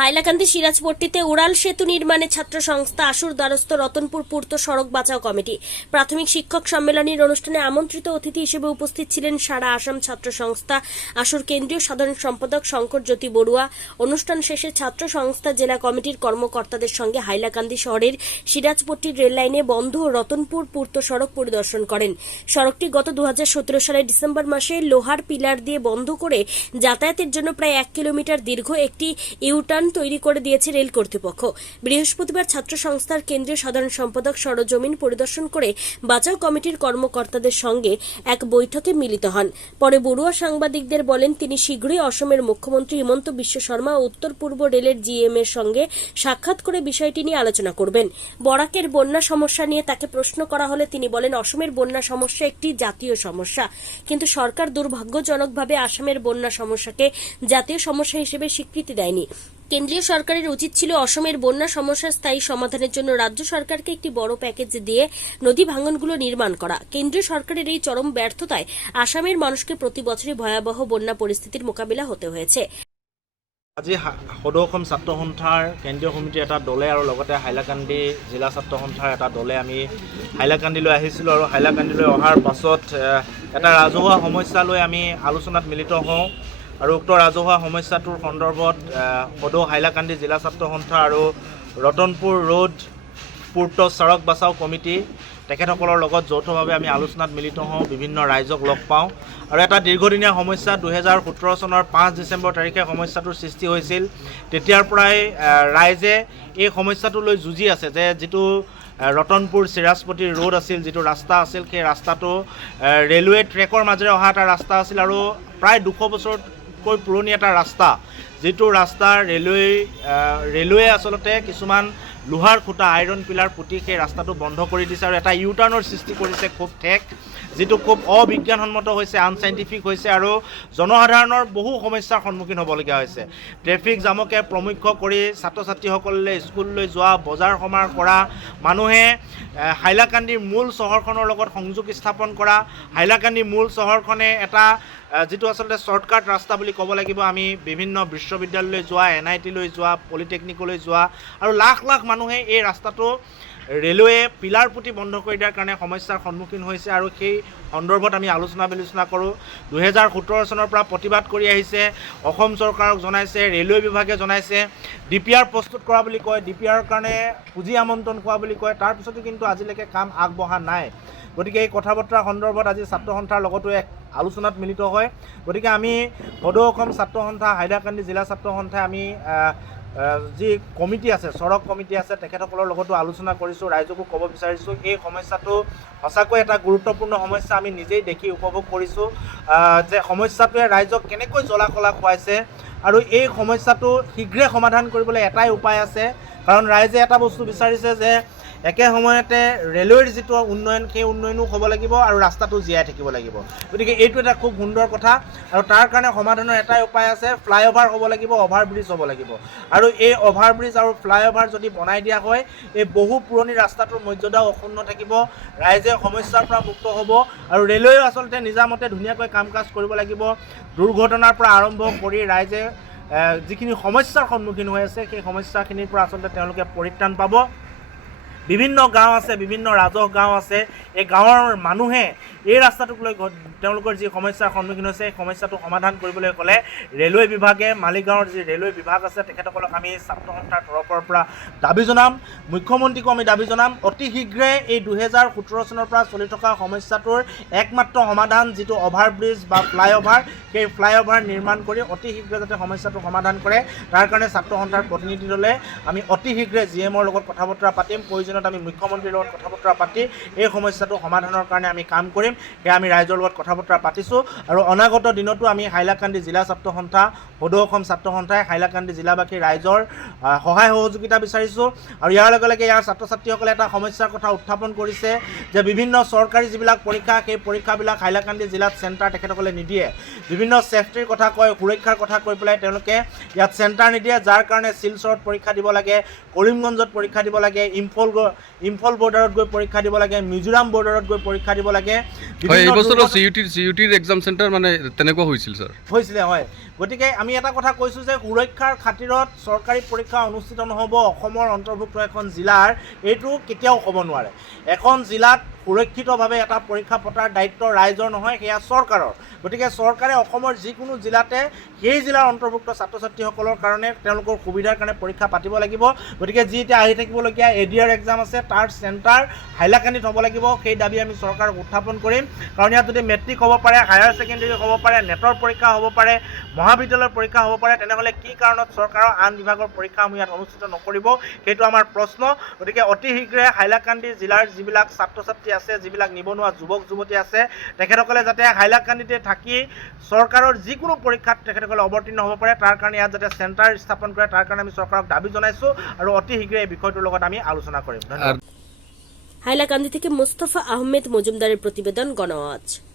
হাইলাকান্দি সিরাজপট্টিতে উড়াল সেতু নির্মাণে ছাত্র সংস্থা আসুর দ্বারস্থ রতনপুর পূর্ত সড়ক বাঁচাও কমিটি। প্রাথমিক শিক্ষক সম্মেলনের অনুষ্ঠানে আমন্ত্রিত অতিথি হিসেবে উপস্থিত ছিলেন সারা আসাম ছাত্র সংস্থা আসুর কেন্দ্রীয় সাধারণ সম্পাদক শঙ্কর জ্যোতি বড়ুয়া। অনুষ্ঠান শেষে ছাত্র সংস্থা জেলা কমিটির কর্মকর্তাদের সঙ্গে হাইলাকান্দি শহরের সিরাজপট্টির রেল লাইনে বন্ধ রতনপুর পূর্ত সড়ক পরিদর্শন করেন। সড়কটি গত দু হাজার সতেরো সালের ডিসেম্বর মাসে লোহার পিলার দিয়ে বন্ধ করে যাতায়াতের জন্য প্রায় এক কিলোমিটার দীর্ঘ একটি ইউটার্ন তৈরি করে দিয়েছে রেল কর্তৃপক্ষ। বৃহস্পতিবার ছাত্র সংস্থার কেন্দ্রীয় সাধারণ সম্পাদক সরজমিন পরিদর্শন করে বাঁচাও কমিটির কর্মকর্তাদের সঙ্গে এক বৈঠকে মিলিত হন। পরে বড়ুয়া সাংবাদিকদের বলেন, তিনি শীঘ্রই অসমের মুখ্যমন্ত্রী হিমন্ত বিশ্ব শর্মা ও উত্তর পূর্ব রেলের জিএম এর সঙ্গে সাক্ষাৎ করে বিষয়টি নিয়ে আলোচনা করবেন। বরাকের বন্যা সমস্যা নিয়ে তাকে প্রশ্ন করা হলে তিনি বলেন, অসমের বন্যা সমস্যা একটি জাতীয় সমস্যা। কিন্তু সরকার দুর্ভাগ্যজনকভাবে আসামের বন্যা সমস্যাকে জাতীয় সমস্যা হিসেবে স্বীকৃতি দেয়নি। কেন্দ্রীয় সরকারের উচিত ছিল অসমের বন্যা সমস্যার স্থায়ী সমাধানের জন্য রাজ্য সরকারকে একটি বড় প্যাকেজ দিয়ে নদী ভাঙনগুলো নির্মাণ করা। কেন্দ্রীয় সরকারের এই চরম ব্যর্থতায় আসামের মানুষকে প্রতি বছরই ভয়াবহ বন্যা পরিস্থিতির মোকাবিলা হতে হয়েছে। আজি সদৌ অসম ছাত্ৰ সন্থাৰ কেন্দ্ৰীয় সমিতিৰ এটা দলে আৰু লগতে হাইলাকান্দি জিলা ছাত্ৰ সন্থাৰ এটা দলে আমি হাইলাকান্দিলৈ আহিছিলোঁ আৰু হাইলাকান্দিলৈ অহাৰ পাছত এটা ৰাজহুৱা সমস্যা লৈ আমি আলোচনাত মিলিত হওঁ। আৰু উক্ত ৰাজহুৱা সমস্যাটোৰ সন্দৰ্ভত সদৌ হাইলাকান্দি জিলা ছাত্ৰ সন্থা আৰু ৰতনপুৰ ৰোড পূৰ্ত সড়ক বাচাও কমিটি তেখেতসকলৰ লগত যৌথভাৱে আমি আলোচনাত মিলিত হওঁ বিভিন্ন ৰাইজক লগ পাওঁ। আৰু এটা দীৰ্ঘদিনীয়া সমস্যা দুহেজাৰ সোতৰ চনৰ পাঁচ ডিচেম্বৰ তাৰিখে সমস্যাটোৰ সৃষ্টি হৈছিল। তেতিয়াৰ পৰাই ৰাইজে এই সমস্যাটোলৈ যুঁজি আছে যে যিটো ৰতনপুৰ চিৰাজপতি ৰোড আছিল যিটো ৰাস্তা আছিল সেই ৰাস্তাটো ৰেলৱে ট্ৰেকৰ মাজেৰে অহা এটা ৰাস্তা আছিল আৰু প্ৰায় দুশ বছৰতকৈ পুৰণি এটা ৰাস্তা, যিটো ৰাস্তা ৰেলৱে ৰেলৱে আচলতে কিছুমান লোহাৰ খুঁটা আইৰণ পিলাৰ পুতি সেই ৰাস্তাটো বন্ধ কৰি দিছে আৰু এটা ইউ টাৰ্ণৰ সৃষ্টি কৰিছে, খুব ঠেক। যিটো খুব অবিজ্ঞানসন্মত হৈছে আনচাইণ্টিফিক হৈছে আৰু জনসাধাৰণৰ বহু সমস্যাৰ সন্মুখীন হ'বলগীয়া হৈছে। ট্ৰেফিক জামকে প্ৰমুখ্য কৰি ছাত্ৰ ছাত্ৰীসকলে স্কুললৈ যোৱা বজাৰ সমাৰ কৰা মানুহে হাইলাকান্দিৰ মূল চহৰখনৰ লগত সংযোগ স্থাপন কৰা হাইলাকান্দি মূল চহৰখনে এটা যিটো আচলতে শ্বৰ্টকাট ৰাস্তা বুলি ক'ব লাগিব। আমি বিভিন্ন বিশ্ববিদ্যালয়লৈ যোৱা এন আই টিলৈ যোৱা পলিটেকনিকলৈ যোৱা আৰু লাখ লাখ মানুহে এই ৰাস্তাটো ৰেলৱে পিলাৰ পুতি বন্ধ কৰি দিয়াৰ কাৰণে সমস্যাৰ সন্মুখীন হৈছে আৰু সেই সন্দৰ্ভত আমি আলোচনা বিলোচনা কৰোঁ। দুহেজাৰ সোতৰ চনৰ পৰা প্ৰতিবাদ কৰি আহিছে। অসম চৰকাৰক জনাইছে ৰেলৱে বিভাগে জনাইছে। ডি পি আৰ প্ৰস্তুত কৰা বুলি কয় ডি পি আৰৰ কাৰণে পুঁজি আমন্ত্ৰণ কৰা বুলি কয়। তাৰপিছতো কিন্তু আজিলৈকে কাম আগবঢ়া নাই। গতিকে এই কথা বতৰা সন্দৰ্ভত আজি ছাত্ৰ সন্থাৰ লগতো এক আলোচনাত মিলিত হয়। গতিকে আমি সদৌ অসম ছাত্ৰ সন্থা হাইলাকান্দি জিলা ছাত্ৰ সন্থাই আমি যি কমিটি আছে চৰক কমিটি আছে, তেখেতসকলৰ লগতো আলোচনা কৰিছোঁ, ৰাইজকো ক'ব বিচাৰিছোঁ। এই সমস্যাটো সঁচাকৈ এটা গুৰুত্বপূৰ্ণ সমস্যা, আমি নিজেই দেখি উপভোগ কৰিছোঁ যে সমস্যাটোৱে ৰাইজক কেনেকৈ জ্বলা কলা খুৱাইছে আৰু এই সমস্যাটো শীঘ্ৰে সমাধান কৰিবলৈ এটাই উপায় আছে। কাৰণ ৰাইজে এটা বস্তু বিচাৰিছে যে একে সময়তে ৰেলৱেৰ যিটো উন্নয়ন, সেই উন্নয়নো হ'ব লাগিব আৰু ৰাস্তাটো জীয়াই থাকিব লাগিব। গতিকে এইটো এটা খুব সুন্দৰ কথা আৰু তাৰ কাৰণে সমাধানৰ এটাই উপায় আছে, ফ্লাইঅভাৰ হ'ব লাগিব অভাৰ ব্ৰিজ হ'ব লাগিব। আৰু এই অভাৰ ব্ৰিজ আৰু ফ্লাইঅভাৰ যদি বনাই দিয়া হয়, এই বহু পুৰণি ৰাস্তাটোৰ মৰ্যাদাও অক্ষুণ্ণ থাকিব, ৰাইজে সমস্যাৰ পৰা মুক্ত হ'ব আৰু ৰেলৱেও আচলতে নিজামতে ধুনীয়াকৈ কাম কাজ কৰিব লাগিব। দুৰ্ঘটনাৰ পৰা আৰম্ভ কৰি ৰাইজে যিখিনি সমস্যাৰ সন্মুখীন হৈ আছে, সেই সমস্যাখিনিৰ পৰা আচলতে তেওঁলোকে পৰিত্ৰাণ পাব। বিভিন্ন গাঁও আছে বিভিন্ন ৰাজহ গাঁও আছে। এই গাঁৱৰ মানুহে এই ৰাস্তাটোক লৈ তেওঁলোকৰ যি সমস্যাৰ সন্মুখীন হৈছে সেই সমস্যাটো সমাধান কৰিবলৈ ক'লে ৰেলৱে বিভাগে মালিগাঁৱৰ যি ৰেলৱে বিভাগ আছে তেখেতসকলক আমি ছাত্ৰ সন্থাৰ তৰফৰ পৰা দাবী জনাম। মুখ্যমন্ত্ৰীকো আমি দাবী জনাম। অতি শীঘ্ৰে এই দুহেজাৰ সোতৰ চনৰ পৰা চলি থকা সমস্যাটোৰ একমাত্ৰ সমাধান যিটো অভাৰ ব্ৰিজ বা ফ্লাইঅভাৰ সেই ফ্লাইঅভাৰ নিৰ্মাণ কৰি অতি শীঘ্ৰে যাতে সমস্যাটো সমাধান কৰে। তাৰ কাৰণে ছাত্ৰ সন্থাৰ প্ৰতিনিধি দলে আমি অতি শীঘ্ৰে জি এমৰ লগত কথা বতৰা পাতিম প্ৰয়োজনত আমি মুখ্যমন্ত্ৰীৰ লগত কথা বতৰা পাতি এই সমস্যাটো সমাধানৰ কাৰণে আমি কাম কৰিম। সেয়া আমি ৰাইজৰ লগত কথা বতৰা পাতিছোঁ। আৰু অনাগত দিনতো আমি হাইলাকান্দি জিলা ছাত্ৰ সন্থা সদৌ অসম ছাত্ৰ সন্থাই হাইলাকান্দি জিলাবাসী ৰাইজৰ সহায় সহযোগিতা বিচাৰিছোঁ। আৰু ইয়াৰ লগে লগে ইয়াৰ ছাত্ৰ ছাত্ৰীসকলে এটা সমস্যাৰ কথা উত্থাপন কৰিছে যে বিভিন্ন চৰকাৰী যিবিলাক পৰীক্ষা, সেই পৰীক্ষাবিলাক হাইলাকান্দি জিলাত চেণ্টাৰ তেখেতসকলে নিদিয়ে। বিভিন্ন ছেফটিৰ কথা কয়, সুৰক্ষাৰ কথা কৈ পেলাই তেওঁলোকে ইয়াত চেণ্টাৰ নিদিয়ে। যাৰ কাৰণে শিলচৰত পৰীক্ষা দিব লাগে কৰিমগঞ্জত পৰীক্ষা দিব লাগে ইম্ফল ইম্ফল বৰ্ডাৰত গৈ পৰীক্ষা দিব লাগে মিজোৰাম বৰ্ডাৰত গৈ পৰীক্ষা দিব লাগে। মানে হৈছিল হয়। গতিকে আমি এটা কথা কৈছোঁ যে সুৰক্ষাৰ খাতিৰত চৰকাৰী পৰীক্ষা অনুষ্ঠিত নহ'ব অসমৰ অন্তৰ্ভুক্ত এখন জিলাৰ এইটো কেতিয়াও হ'ব নোৱাৰে। এখন জিলাত সুৰক্ষিতভাৱে এটা পৰীক্ষা পতাৰ দায়িত্ব ৰাইজৰ নহয় সেয়া চৰকাৰৰ। গতিকে চৰকাৰে অসমৰ যিকোনো জিলাতে সেই জিলাৰ অন্তৰ্ভুক্ত ছাত্ৰ ছাত্ৰীসকলৰ কাৰণে তেওঁলোকৰ সুবিধাৰ কাৰণে পৰীক্ষা পাতিব লাগিব। গতিকে যি এতিয়া আহি থাকিবলগীয়া এ ডি আৰ এক্সাম আছে, তাৰ চেণ্টাৰ হাইলাকান্দিত হ'ব লাগিব। সেই দাবি আমি চৰকাৰক উত্থাপন কৰিম। কাৰণ ইয়াত যদি মেট্ৰিক হ'ব পাৰে হায়াৰ ছেকেণ্ডেৰী হ'ব পাৰে নেটৰ পৰীক্ষা হ'ব পাৰে, মহাবিদ্যালয়ৰ পৰীক্ষা হ'ব পাৰে, তেনেহ'লে কি কাৰণত চৰকাৰৰ আন বিভাগৰ পৰীক্ষাসমূহ ইয়াত অনুষ্ঠিত নকৰিব? সেইটো আমাৰ প্ৰশ্ন। গতিকে অতি শীঘ্ৰে হাইলাকান্দি জিলাৰ যিবিলাক ছাত্ৰ ছাত্ৰী আছে, যিবিলাক নিবনুৱা যুৱক যুৱতী আছে, তেখেতসকলে যাতে হাইলাকান্দিতে থাকি চৰকাৰৰ যিকোনো পৰীক্ষাত তেখেতসকলে অৱতীৰ্ণ হ'ব পাৰে, তাৰ কাৰণে ইয়াত যাতে চেণ্টাৰ স্থাপন কৰে, তাৰ কাৰণে আমি চৰকাৰক দাবি জনাইছোঁ। আৰু অতি শীঘ্ৰে এই বিষয়টোৰ লগত আমি আলোচনা কৰিম। হাইলাকান্দি থেকে মোস্তফা আহমেদ মজুমদারের প্রতিবেদন গণআওয়াজ